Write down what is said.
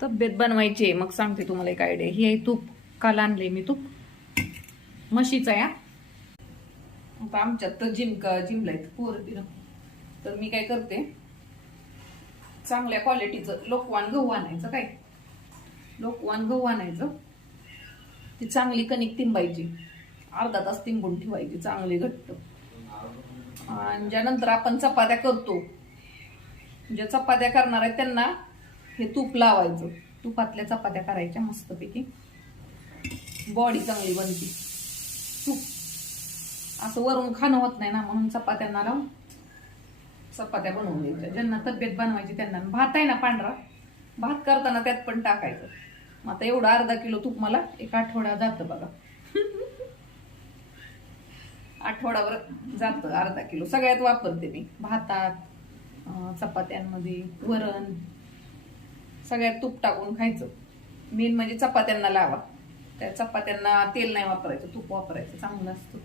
तब्येत बनवायची मग सांगते तुम्हाला एक आयडिया. ही आहे तूप. काल आणले मी तूप म्हशीचं या. आता आमच्यात तर जिमलाय पोरं तिनं. तर मी काय करते, चांगल्या क्वालिटीचं लोकवान गहू आणायचं. काय लोकवान गहू आणायचं, ती चांगली कणिक तिंबायची, अर्धा तास तिंबून ठेवायची चांगली घट्ट. आणि ज्यानंतर आपण चपात्या करतो, ज्या चपात्या करणार आहेत त्यांना हे तूप लावायचं. तुपातल्या चपात्या करायच्या मस्तपैकी, बॉडी चांगली बनते. तूप असं वरून खाणं होत नाही ना, म्हणून चपात्यांना लावून चपात्या बनवून द्यायच्या. ज्यांना तब्येत बनवायची त्यांना. भात आहे ना पांढरा, भात करताना त्यात पण टाकायचं. मग आता एवढं अर्धा किलो तूप मला एक आठवडा जातं बघा. आठवडाभर जातं अर्धा किलो. सगळ्यात वापरते मी, भातात, चपात्यांमध्ये, वरण, सगळ्यात तूप टाकून खायचं. मेन म्हणजे चपात्यांना लावा. त्या चपात्यांना तेल नाही वापरायचं, तूप वापरायचं, चांगलं असतं.